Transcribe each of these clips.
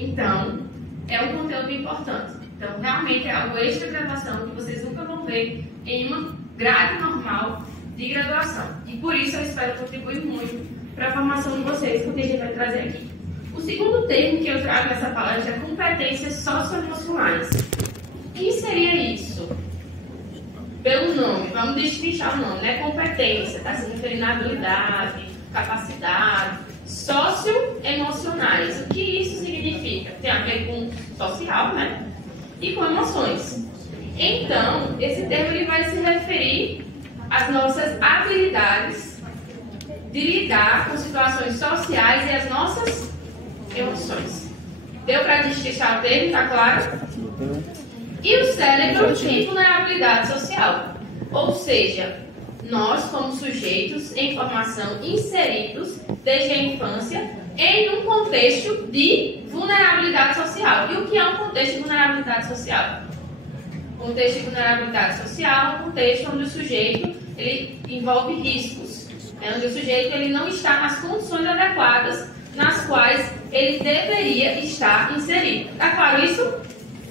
Então, é um conteúdo importante. Então, realmente é algo extra-graduação que vocês nunca vão ver em uma grade normal de graduação. E por isso eu espero contribuir muito para a formação de vocês, porque a gente vai trazer aqui. O segundo termo que eu trago nessa palestra é competências socioemocionais. O que seria isso? Pelo nome, vamos destrinchar o nome, né? Competência, está se referindo à habilidade, capacidade, socioemocionais. O que isso significa? Tem a ver com social, né? E com emoções. Então, esse termo ele vai se referir às nossas habilidades de lidar com situações sociais e as nossas emoções. Deu para destrinchar o termo, tá claro? E o cérebro tem vulnerabilidade social. Ou seja, nós, como sujeitos em formação inseridos desde a infância em um contexto de vulnerabilidade social. E o que é um contexto de vulnerabilidade social? O contexto de vulnerabilidade social é um contexto onde o sujeito ele envolve riscos, onde o sujeito ele não está nas condições adequadas nas quais ele deveria estar inserido. Está claro isso?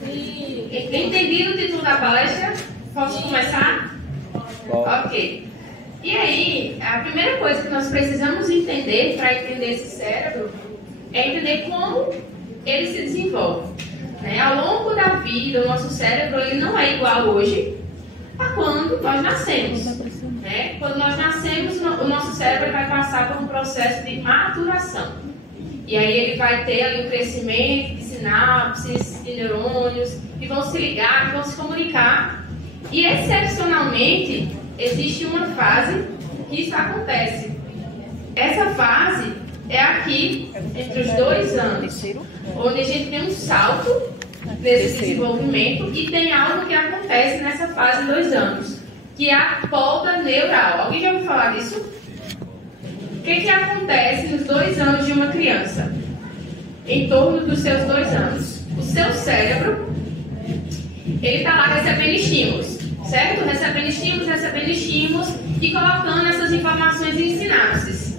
Sim. Entendido o título da palestra? Posso começar? Ok. E aí, a primeira coisa que nós precisamos entender para entender esse cérebro é entender como ele se desenvolve. Ao longo da vida, o nosso cérebro ele não é igual hoje a quando nós nascemos. Quando nós nascemos, o nosso cérebro vai passar por um processo de maturação. E aí ele vai ter ali um crescimento de sinapses, de neurônios, que vão se ligar, que vão se comunicar. E excepcionalmente, existe uma fase que isso acontece. Essa fase é aqui, entre os 2 anos, onde a gente tem um salto nesse desenvolvimento e tem algo que acontece nessa fase de 2 anos, que é a poda neural. Alguém já ouviu falar disso? O que acontece nos 2 anos de uma criança? Em torno dos seus 2 anos. O seu cérebro, ele está lá recebendo estímulos, certo? Recebendo estímulos e colocando essas informações em sinapses.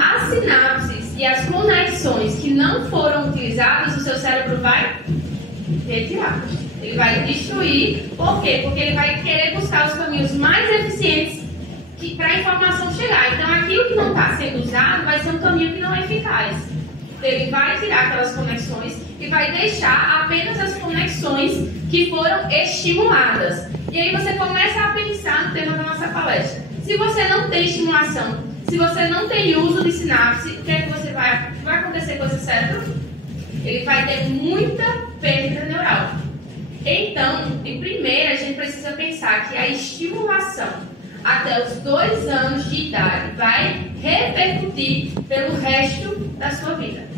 As sinapses e as conexões que não foram utilizadas, o seu cérebro vai retirar. Ele vai destruir. Por quê? Porque ele vai querer buscar os caminhos mais eficientes para a informação chegar. Então, aquilo que não está sendo usado vai ser um caminho que não é eficaz. Ele vai tirar aquelas conexões e vai deixar apenas as conexões que foram estimuladas. E aí você começa a pensar no tema da nossa palestra. Se você não tem estimulação, se você não tem uso de sinapse, o que é que você vai acontecer com esse cérebro? Ele vai ter muita perda neural. Então, de primeira, a gente precisa pensar que a estimulação até os 2 anos de idade vai repercutir pelo resto da sua vida.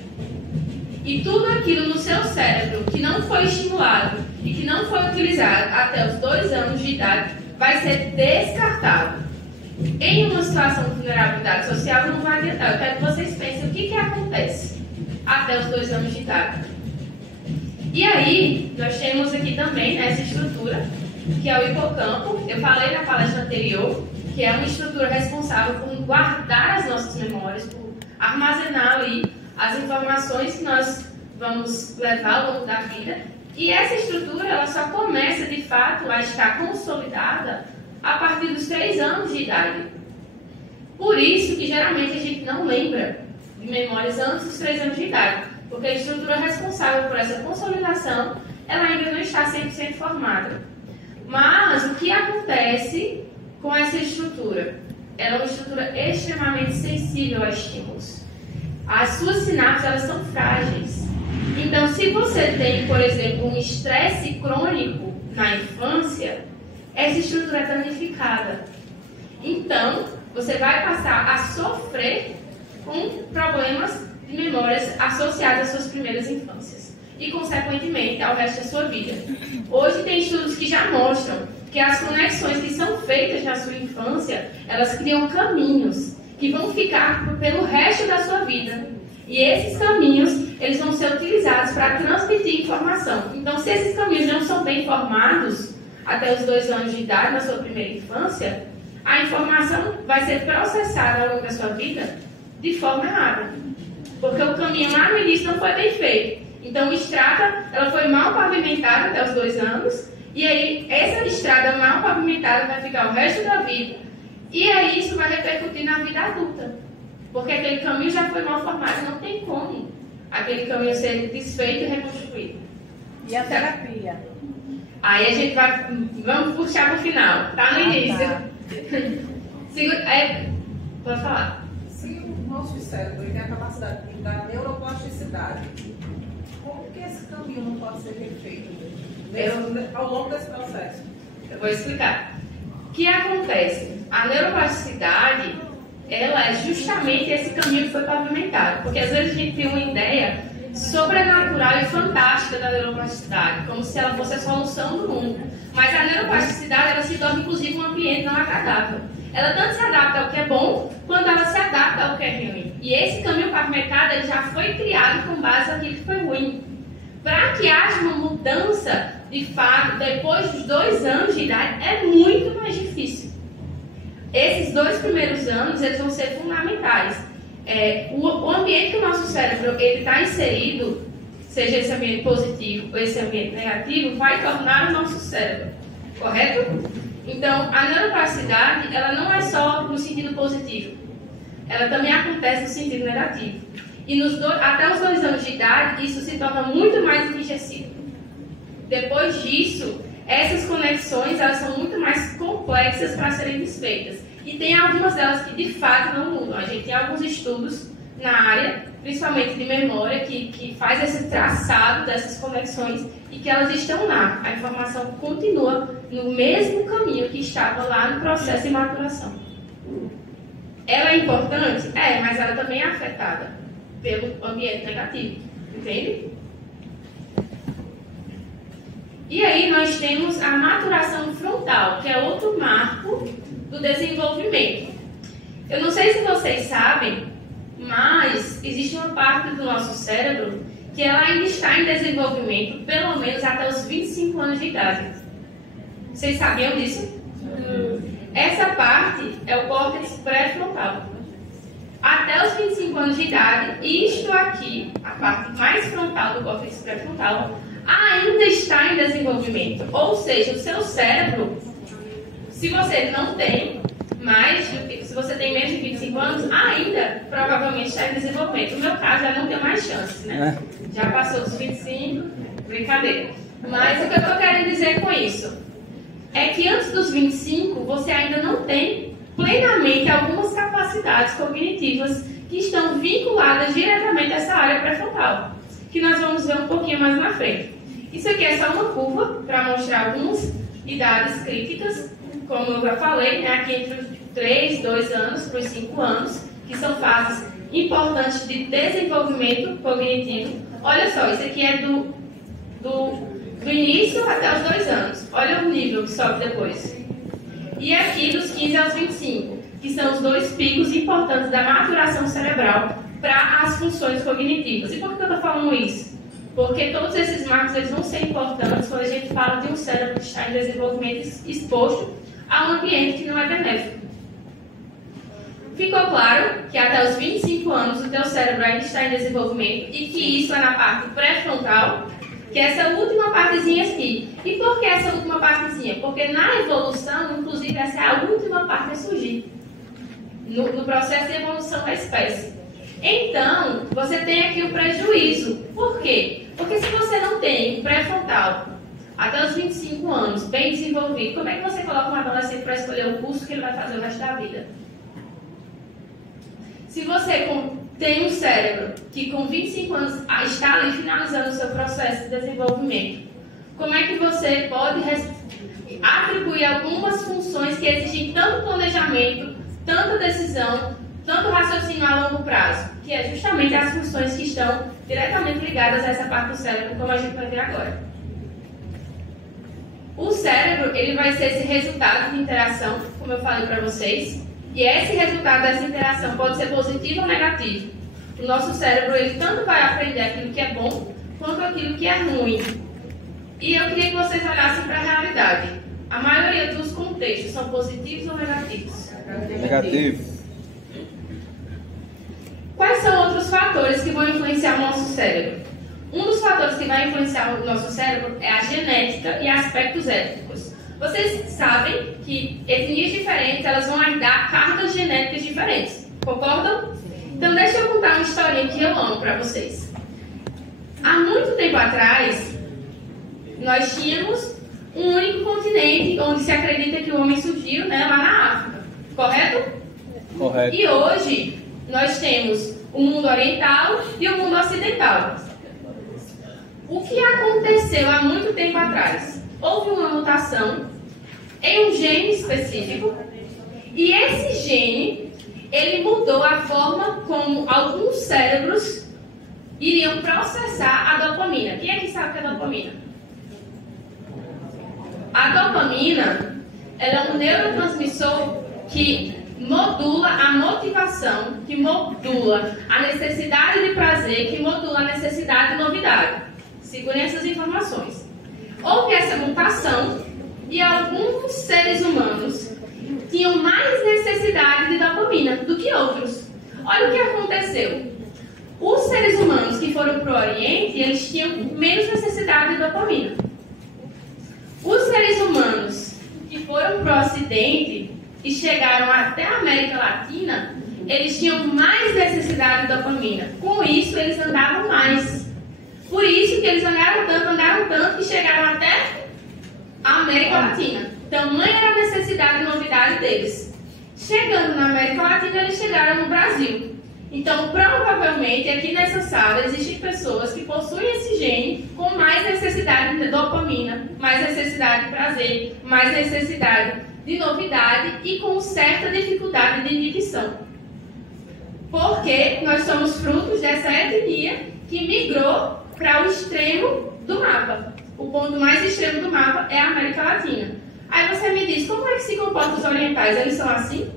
E tudo aquilo no seu cérebro que não foi estimulado e que não foi utilizado até os 2 anos de idade vai ser descartado. Em uma situação de vulnerabilidade social não vai adiantar. Eu quero que vocês pensem o que acontece até os 2 anos de idade. E aí, nós temos aqui também essa estrutura, que é o hipocampo. Eu falei na palestra anterior, que é uma estrutura responsável por guardar as nossas memórias, por armazenar ali as informações que nós vamos levar ao longo da vida. E essa estrutura, ela só começa, de fato, a estar consolidada a partir dos 3 anos de idade. Por isso que, geralmente, a gente não lembra de memórias antes dos 3 anos de idade, porque a estrutura responsável por essa consolidação, ela ainda não está 100% formada. Mas o que acontece com essa estrutura? Ela é uma estrutura extremamente sensível a estímulos. As suas sinapses, elas são frágeis. Então, se você tem, por exemplo, um estresse crônico na infância, essa estrutura é danificada. Então, você vai passar a sofrer com problemas de memórias associadas às suas primeiras infâncias e, consequentemente, ao resto da sua vida. Hoje tem estudos que já mostram que as conexões que são feitas na sua infância, elas criam caminhos que vão ficar pelo resto da sua vida. E esses caminhos, eles vão ser utilizados para transmitir informação. Então, se esses caminhos não são bem formados até os 2 anos de idade, na sua primeira infância, a informação vai ser processada ao longo da sua vida de forma errada. Porque o caminho lá no início não foi bem feito. Então, a estrada ela foi mal pavimentada até os 2 anos, e aí essa estrada mal pavimentada vai ficar o resto da vida, e aí isso vai repercutir na vida adulta, porque aquele caminho já foi mal formado, não tem como aquele caminho ser desfeito e reconstruído. E a terapia? Aí a gente vamos puxar para o final, tá no início. Tá. Pode falar. Se o nosso cérebro tem a capacidade de dar neuroplasticidade, como que esse caminho não pode ser refeito ao longo desse processo? Eu vou explicar. O que acontece? A neuroplasticidade, ela é justamente esse caminho que foi pavimentado. Porque às vezes a gente tem uma ideia sobrenatural e fantástica da neuroplasticidade, como se ela fosse a solução do mundo. Mas a neuroplasticidade, ela se torna inclusive um ambiente não agradável. Ela tanto se adapta ao que é bom, quanto ela se adapta ao que é ruim. E esse caminho pavimentado ele já foi criado com base naquilo que foi ruim. Para que haja uma mudança, de fato, depois dos 2 anos de idade, é muito mais difícil. Esses 2 primeiros anos, eles vão ser fundamentais. O ambiente que o nosso cérebro está inserido, seja esse ambiente positivo ou esse ambiente negativo, vai tornar o nosso cérebro, correto? Então, a neuroplasticidade, ela não é só no sentido positivo, ela também acontece no sentido negativo. E até os 2 anos de idade, isso se torna muito mais enrijecido. Depois disso, essas conexões elas são muito mais complexas para serem desfeitas. E tem algumas delas que de fato não mudam. A gente tem alguns estudos na área, principalmente de memória, que faz esse traçado dessas conexões e que elas estão lá. A informação continua no mesmo caminho que estava lá no processo de maturação. Ela é importante? É, mas ela também é afetada pelo ambiente negativo. Entende? E aí nós temos a maturação frontal, que é outro marco do desenvolvimento. Eu não sei se vocês sabem, mas existe uma parte do nosso cérebro que ela ainda está em desenvolvimento, pelo menos até os 25 anos de idade. Vocês sabiam disso? Essa parte é o córtex pré-frontal. Até os 25 anos de idade, isto aqui, a parte mais frontal do córtex pré-frontal, ainda está em desenvolvimento. Ou seja, o seu cérebro, se você não tem mais, se você tem menos de 25 anos, ainda provavelmente está em desenvolvimento. No meu caso, já não tem mais chance, né? Já passou dos 25, brincadeira. Mas o que eu estou querendo dizer com isso é que antes dos 25, você ainda não tem plenamente algumas capacidades cognitivas que estão vinculadas diretamente a essa área pré-frontal, que nós vamos ver um pouquinho mais na frente. Isso aqui é só uma curva para mostrar algumas idades críticas, como eu já falei, né, aqui entre os 3, 2 anos para os 5 anos, que são fases importantes de desenvolvimento cognitivo. Olha só, isso aqui é do início até os 2 anos. Olha o nível que sobe depois. E aqui dos 15 aos 25, que são os 2 picos importantes da maturação cerebral para as funções cognitivas. E por que eu estou falando isso? Porque todos esses marcos eles vão ser importantes quando a gente fala de um cérebro que está em desenvolvimento exposto a um ambiente que não é benéfico. Ficou claro que até os 25 anos o teu cérebro ainda está em desenvolvimento e que isso é na parte pré-frontal, que é essa última partezinha aqui. E por que essa última partezinha? Porque na evolução, inclusive, essa é a última parte a surgir no processo de evolução da espécie. Então, você tem aqui o prejuízo. Por quê? Porque se você não tem um pré-frontal até os 25 anos, bem desenvolvido, como é que você coloca um adolescente para escolher o curso que ele vai fazer o resto da vida? Se você tem um cérebro que com 25 anos está ali finalizando o seu processo de desenvolvimento, como é que você pode atribuir algumas funções que exigem tanto planejamento, tanta decisão, tanto raciocínio a longo prazo, que é justamente as funções que estão diretamente ligadas a essa parte do cérebro, como a gente vai ver agora. O cérebro ele vai ser esse resultado de interação, como eu falei para vocês, e esse resultado dessa interação pode ser positivo ou negativo. O nosso cérebro ele tanto vai aprender aquilo que é bom, quanto aquilo que é ruim. E eu queria que vocês olhassem para a realidade. A maioria dos contextos são positivos ou negativos? Negativos. Quais são outros fatores que vão influenciar o nosso cérebro? Um dos fatores que vai influenciar o nosso cérebro é a genética e aspectos étnicos. Vocês sabem que etnias diferentes elas vão herdar cargas genéticas diferentes. Concordam? Então deixa eu contar uma historinha que eu amo para vocês. Há muito tempo atrás, nós tínhamos um único continente onde se acredita que o homem surgiu, né, lá na África. Correto? Correto. E hoje nós temos o mundo oriental e o mundo ocidental. O que aconteceu há muito tempo atrás? Houve uma mutação em um gene específico e esse gene ele mudou a forma como alguns cérebros iriam processar a dopamina. Quem é que sabe o que é dopamina? A dopamina ela é um neurotransmissor que modula a motivação, que modula a necessidade de prazer, que modula a necessidade de novidade. Segurem essas informações. Houve essa mutação e alguns seres humanos tinham mais necessidade de dopamina do que outros. Olha o que aconteceu. Os seres humanos que foram para o Oriente, eles tinham menos necessidade de dopamina. Os seres humanos que foram para o Ocidente e chegaram até a América Latina, eles tinham mais necessidade de dopamina. Com isso, eles andavam mais. Por isso que eles andaram tanto que chegaram até a América Latina. Tamanha era a necessidade de novidade deles. Chegando na América Latina, eles chegaram no Brasil. Então, provavelmente, aqui nessa sala, existem pessoas que possuem esse gene com mais necessidade de dopamina, mais necessidade de prazer, mais necessidade de novidade e com certa dificuldade de inibição. Porque nós somos frutos dessa etnia que migrou para o extremo do mapa. O ponto mais extremo do mapa é a América Latina. Aí você me diz, como é que se comportam os orientais? Eles são assim?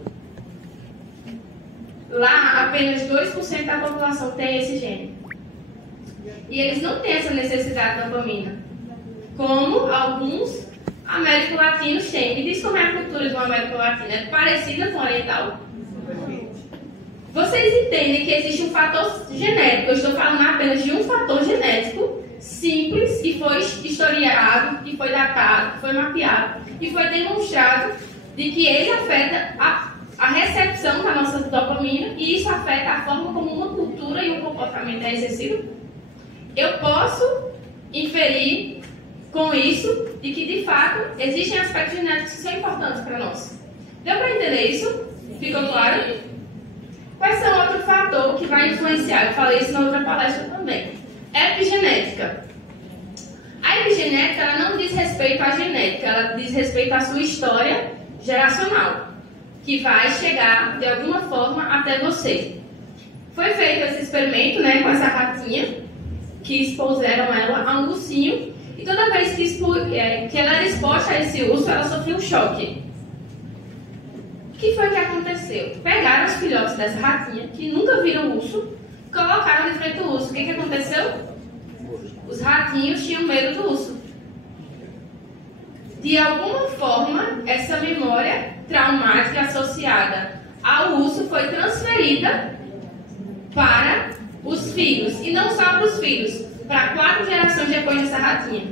Lá, apenas 2% da população tem esse gene. E eles não têm essa necessidade de dopamina. Como alguns Américo Latinos têm. Me diz como é a cultura do Américo Latino. É parecida com o oriental? Vocês entendem que existe um fator genético. Eu estou falando apenas de um fator genético simples que foi historiado, que foi datado, que foi mapeado e foi demonstrado de que ele afeta a recepção da nossa dopamina e isso afeta a forma como uma cultura e um comportamento é exercido. Eu posso inferir com isso de que, de fato, existem aspectos genéticos que são importantes para nós. Deu para entender isso? Ficou claro? Quais são outro fator que vai influenciar? Eu falei isso na outra palestra também. Epigenética. A epigenética ela não diz respeito à genética, ela diz respeito à sua história geracional, que vai chegar, de alguma forma, até você. Foi feito esse experimento, né, com essa ratinha, que expuseram ela a um ursinho, e toda vez que ela era exposta a esse urso, ela sofreu um choque. O que foi que aconteceu? Pegaram os filhotes dessa ratinha, que nunca viram urso, colocaram de frente ao urso. O que aconteceu? Os ratinhos tinham medo do urso. De alguma forma, essa memória traumática associada ao urso foi transferida para os filhos. E não só para os filhos, para 4 gerações depois dessa ratinha.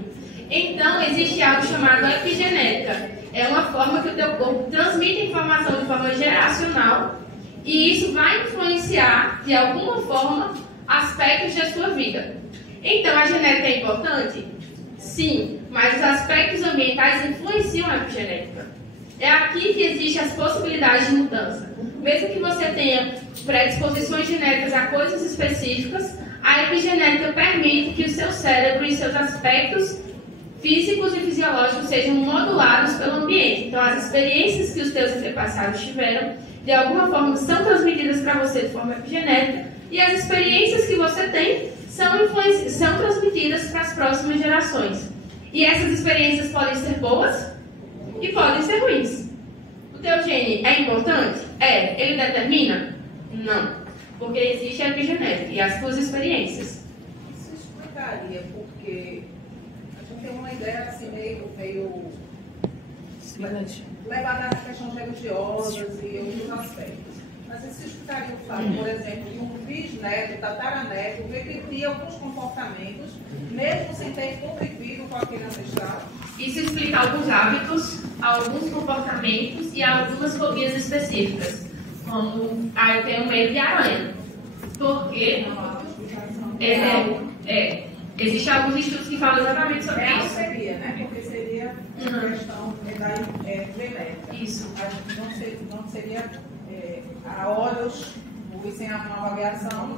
Então, existe algo chamado epigenética. É uma forma que o teu corpo transmite informação de forma geracional e isso vai influenciar, de alguma forma, aspectos da sua vida. Então, a genética é importante? Sim, mas os aspectos ambientais influenciam a epigenética. É aqui que existem as possibilidades de mudança. Mesmo que você tenha predisposições genéticas a coisas específicas, a epigenética permite que o seu cérebro e seus aspectos físicos e fisiológicos sejam modulados pelo ambiente. Então, as experiências que os teus antepassados tiveram, de alguma forma, são transmitidas para você de forma epigenética, e as experiências que você tem são transmitidas para as próximas gerações. E essas experiências podem ser boas e podem ser ruins. O teu gene é importante? É. Ele determina? Não. Porque existe a epigenética e as tuas experiências. Isso explicaria porque a gente tem uma ideia assim meio levada às questões religiosas e outros aspectos. Mas se escutaria o fato, por exemplo, de um bisneto, tataraneto, repetir alguns comportamentos, mesmo sem ter convivido com aquele ancestral? Isso explica alguns hábitos, alguns comportamentos e algumas fobias específicas, como eu tenho medo de aranha, porque existem alguns estudos que falam exatamente sobre Não isso. seria, né? Porque seria uma questão genética. Isso. Não seria a olhos e sem uma avaliação,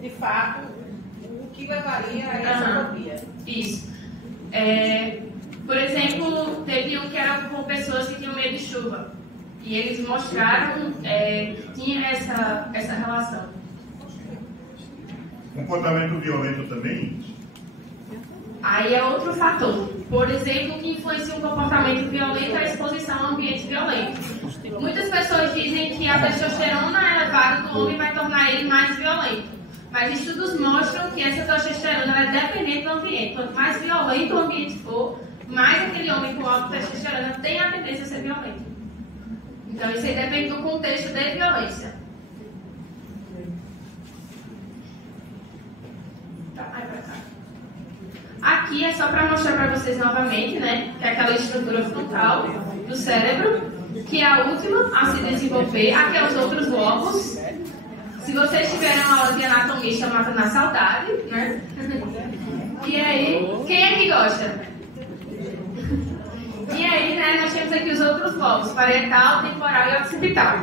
de fato, o que levaria a essa fobia. Isso. Por exemplo, teve um que era com pessoas que tinham medo de chuva. E eles mostraram, tinha essa relação. Comportamento violento também? Aí é outro fator. Por exemplo, o que influencia um comportamento violento é a exposição a ambiente violento. Muitas pessoas dizem que a testosterona elevada do homem vai tornar ele mais violento. Mas estudos mostram que essa testosterona é dependente do ambiente. Quanto mais violento o ambiente for, mais aquele homem com alta testosterona tem a tendência a ser violento. Então isso aí depende do contexto de violência. Tá, vai pra cá. Aqui é só para mostrar para vocês novamente, né, que é aquela estrutura frontal do cérebro, que é a última a se desenvolver. Aqui é os outros lobos. Se vocês tiverem uma aula de anatomia chamada na saudade, né? E aí, quem é que gosta? E aí, né, nós temos aqui os outros lobos, parietal, temporal e occipital.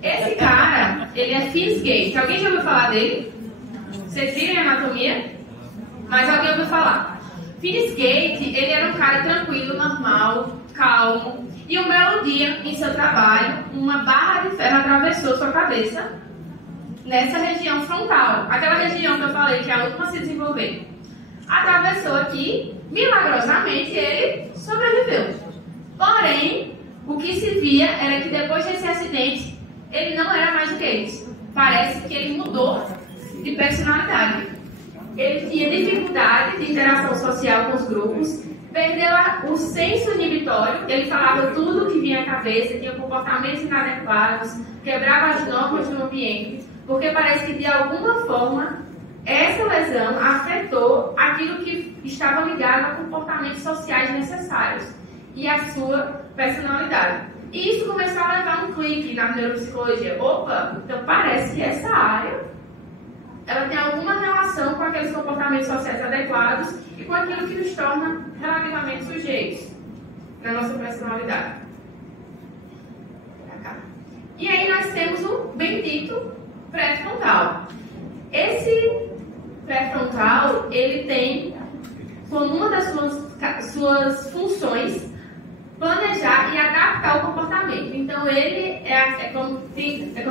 Esse cara, ele é Finn's Gate. Alguém já ouviu falar dele? Vocês viram a anatomia? Mas alguém ouviu falar. Finn's Gate, ele era um cara tranquilo, normal, calmo. E um belo dia, em seu trabalho, uma barra de ferro atravessou sua cabeça nessa região frontal. Aquela região que eu falei que é a última a se desenvolver. Atravessou aqui, milagrosamente, ele sobreviveu. Porém, o que se via era que depois desse acidente, ele não era mais o que isso. Parece que ele mudou de personalidade. Ele tinha dificuldade de interação social com os grupos, perdeu o senso inibitório, ele falava tudo que vinha à cabeça, tinha comportamentos inadequados, quebrava as normas do ambiente, porque parece que de alguma forma essa lesão afetou aquilo que estava ligado a comportamentos sociais necessários e a sua personalidade. E isso começou a levar um clique na neuropsicologia. Opa, então parece que essa área ela tem alguma relação com aqueles comportamentos sociais adequados e com aquilo que nos torna relativamente sujeitos na nossa personalidade. E aí nós temos o bendito pré-frontal. Esse pré-frontal, ele tem como uma das suas funções planejar e adaptar o comportamento. Então ele é como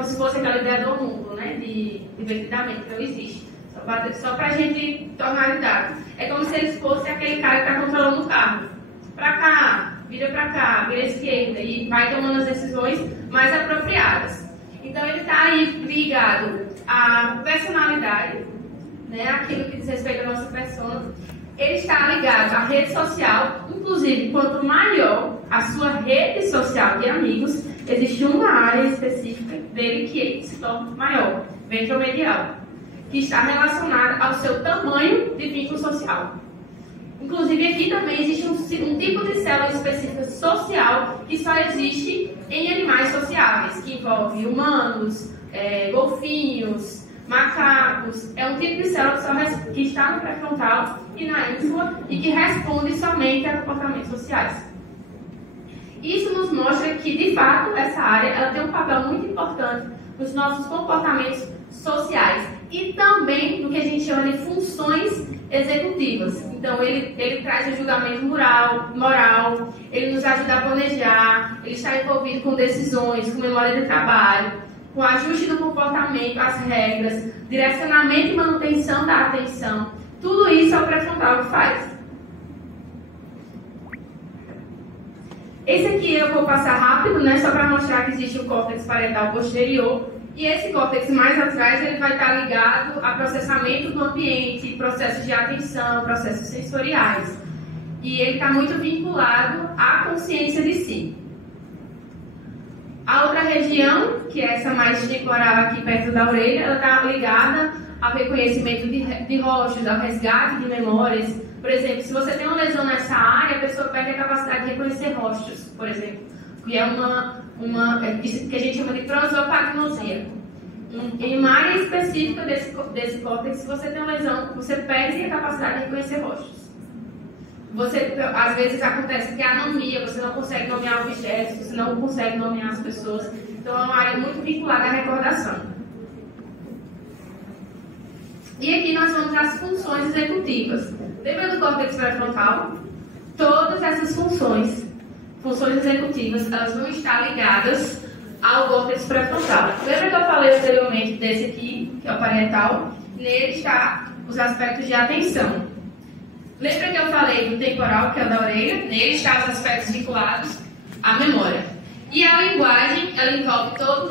se fosse aquela ideia do mundo, né? De divertidamente, que não existe. Só para a gente tornar didático. É como se ele fosse aquele cara que está controlando o carro. Para cá, vira à esquerda e vai tomando as decisões mais apropriadas. Então ele está aí ligado à personalidade, né? Aquilo que diz respeito à nossa persona. Ele está ligado à rede social, inclusive, quanto maior a sua rede social de amigos, existe uma área específica dele que se torna maior, ventromedial, que está relacionada ao seu tamanho de vínculo social. Inclusive, aqui também existe um tipo de célula específica social que só existe em animais sociáveis, que envolve humanos, golfinhos, macacos. É um tipo de célula que está no pré-frontal e na ínsula e que responde somente a comportamentos sociais. Isso nos mostra que, de fato, essa área ela tem um papel muito importante nos nossos comportamentos sociais e também no que a gente chama de funções executivas. Então, ele traz o julgamento moral, ele nos ajuda a planejar, ele está envolvido com decisões, com memória de trabalho, com ajuste do comportamento às regras, direcionamento e manutenção da atenção. Tudo isso é o pré-frontal que faz. Esse aqui eu vou passar rápido, né, só para mostrar que existe o córtex parietal posterior. E esse córtex mais atrás ele vai estar ligado a processamento do ambiente, processos de atenção, processos sensoriais. E ele está muito vinculado à consciência de si. A outra região, que é essa mais temporal aqui perto da orelha, ela está ligada ao reconhecimento de rochas, ao resgate de memórias. Por exemplo, se você tem uma lesão nessa área, a pessoa perde a capacidade de reconhecer rostos, por exemplo, que é que a gente chama de prosopagnosia. Em uma área específica desse córtex, se você tem uma lesão, você perde a capacidade de reconhecer rostos. Às vezes acontece que a anomia, você não consegue nomear objetos, você não consegue nomear as pessoas. Então é uma área muito vinculada à recordação. E aqui nós vamos às funções executivas. Lembra do córtex pré-frontal? Todas essas funções executivas, elas vão estar ligadas ao córtex pré-frontal. Lembra que eu falei anteriormente desse aqui, que é o parietal? Nele está os aspectos de atenção. Lembra que eu falei do temporal, que é o da orelha? Nele estão os aspectos vinculados à memória. E a linguagem, ela envolve todo o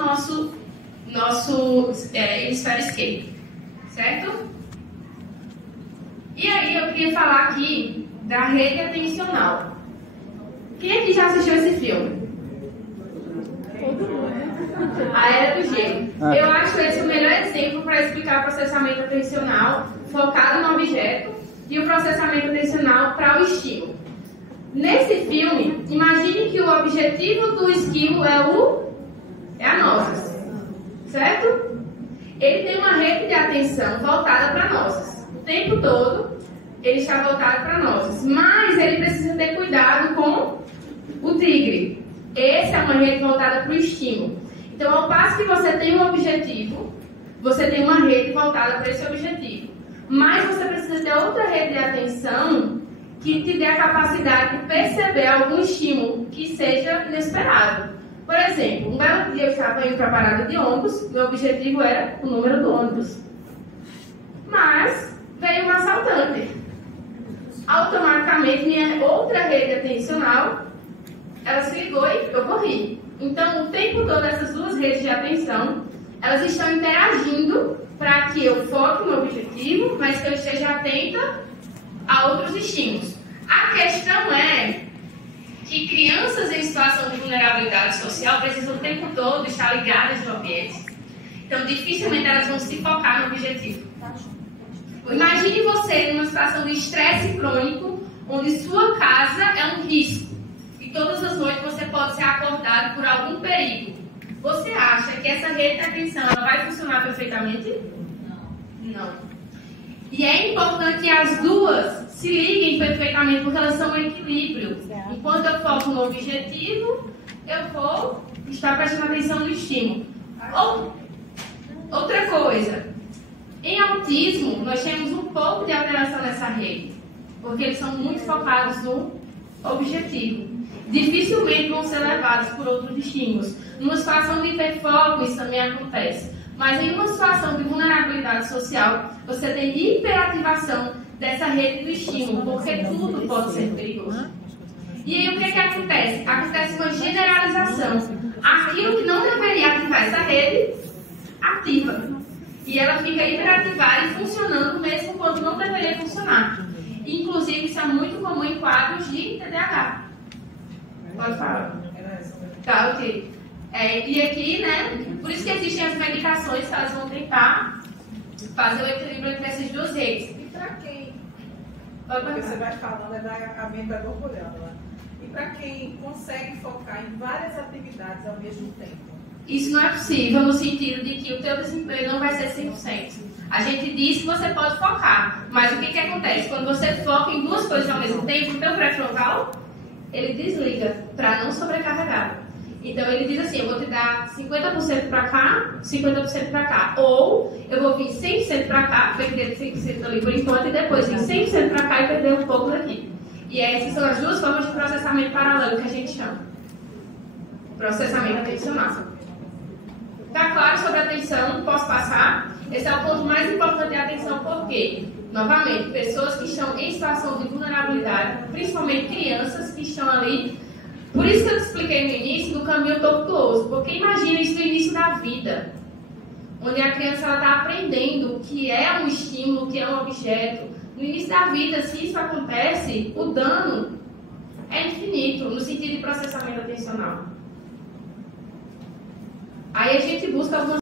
nosso hemisfério esquerdo. Certo? E aí eu queria falar aqui da rede atencional. Quem aqui já assistiu esse filme? A Era do Gelo. Eu acho esse o melhor exemplo para explicar o processamento atencional focado no objeto e o processamento atencional para o estímulo. Nesse filme, imagine que o objetivo do estímulo é a nozes, certo? Ele tem uma rede de atenção voltada para nozes. O tempo todo, ele está voltado para nozes, mas ele precisa ter cuidado com o tigre. Essa é uma rede voltada para o estímulo. Então, ao passo que você tem um objetivo, você tem uma rede voltada para esse objetivo. Mas você precisa ter outra rede de atenção que te dê a capacidade de perceber algum estímulo que seja inesperado. Por exemplo, um belo dia eu estava indo para a parada de ônibus, meu objetivo era o número do ônibus. Mas veio um assaltante. Automaticamente, minha outra rede atencional, ela se ligou e eu corri. Então, o tempo todo, essas duas redes de atenção, elas estão interagindo para que eu foque no objetivo, mas que eu esteja atenta a outros estímulos. A questão é que crianças em situação de vulnerabilidade social precisam o tempo todo estar ligadas no ambiente. Então, dificilmente elas vão se focar no objetivo. Imagine você numa situação de estresse crônico, onde sua casa é um risco. E todas as noites você pode ser acordado por algum perigo. Você acha que essa rede de atenção ela vai funcionar perfeitamente? Não. E é importante que as duas se liguem perfeitamente, porque elas são um equilíbrio. Enquanto eu foco no objetivo, eu vou estar prestando atenção no estímulo. Outra coisa, em autismo, nós temos um pouco de alteração nessa rede, porque eles são muito focados no objetivo. Dificilmente vão ser levados por outros estímulos. Numa situação de hiperfoco, isso também acontece. Mas em uma situação de vulnerabilidade social, você tem hiperativação dessa rede do estímulo, porque tudo pode ser perigoso. E aí o que acontece? Acontece uma generalização. Aquilo que não deveria ativar essa rede, ativa. E ela fica hiperativada e funcionando mesmo quando não deveria funcionar. Inclusive, isso é muito comum em quadros de TDAH. Pode falar. Tá, ok. E aqui, né, por isso que existem as medicações que elas vão tentar fazer o equilíbrio entre essas duas redes. E para quem? Porque você vai falando, a mente vai borbulhando, né? E para quem consegue focar em várias atividades ao mesmo tempo? Isso não é possível no sentido de que o teu desempenho não vai ser 100%. A gente diz que você pode focar, mas o que acontece? Quando você foca em duas coisas ao mesmo tempo, o teu pré-frontal, ele desliga para não sobrecarregar. Então ele diz assim, eu vou te dar 50% para cá, 50% para cá. Ou eu vou vir 100% para cá, perder 100% ali por enquanto, e depois vir 100% para cá e perder um pouco daqui. E essas são as duas formas de processamento paralelo que a gente chama. Processamento atencional. Tá claro sobre a atenção? Posso passar? Esse é o ponto mais importante da atenção, porque, novamente, pessoas que estão em situação de vulnerabilidade, principalmente crianças que estão ali. Por isso que eu te expliquei no início do caminho tortuoso, porque imagina isso no início da vida, onde a criança está aprendendo o que é um estímulo, o que é um objeto. No início da vida, se isso acontece, o dano é infinito, no sentido de processamento atencional. Aí a gente busca algumas